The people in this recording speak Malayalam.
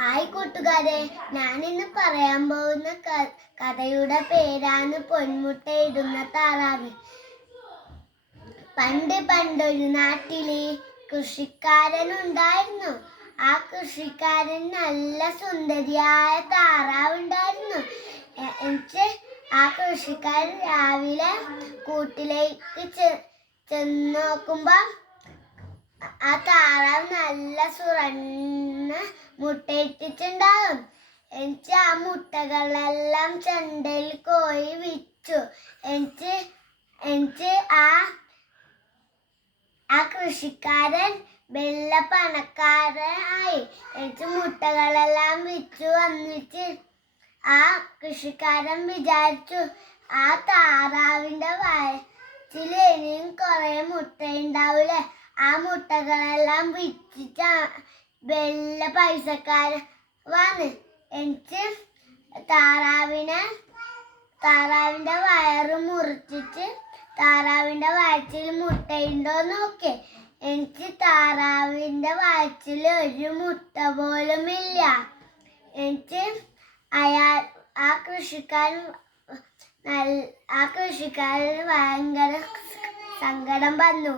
ഹായ് കൂട്ടുകാരെ, ഞാനിന്ന് പറയാൻ പോകുന്ന കഥയുടെ പേരാണ് പൊന്മുട്ടയിടുന്ന താറാവ്. പണ്ട് പണ്ടൊരു നാട്ടില് കൃഷിക്കാരനുണ്ടായിരുന്നു. ആ കൃഷിക്കാരൻ നല്ല സുന്ദരിയായ താറാവുണ്ടായിരുന്നു. ആ കൃഷിക്കാരൻ രാവിലെ കൂട്ടിലേക്ക് ചെന്ന് നോക്കുമ്പോ ആ താറാവ് നല്ല സുറന്ന മുട്ടയിട്ടിട്ടുണ്ടാകും. ആ മുട്ടകളെല്ലാം ചന്തയിൽ പോയി വിറ്റു. ആ കൃഷിക്കാരൻ വെള്ള പണക്കാരനായി. മുട്ടകളെല്ലാം വിറ്റു വന്നിട്ട് ആ കൃഷിക്കാരൻ വിചാരിച്ചു, ആ താറാവിന്റെ വയറ്റിൽ ഇനിയും കുറെ മുട്ടയുണ്ടാവൂലേ, ആ മുട്ടകളെല്ലാം വിറ്റിട്ട് വെള്ള പൈസക്കാരൻ എനിക്ക് താറാവിന്റെ വയറ് മുറിച്ചിട്ട് താറാവിന്റെ വയറ്റിൽ മുട്ടയുണ്ടോ നോക്കി. എനിക്ക് താറാവിന്റെ വയറ്റിൽ ഒരു മുട്ട പോലും ഇല്ല. എനിക്ക് ആ കൃഷിക്കാരന് ഭയങ്കര സങ്കടം വന്നു.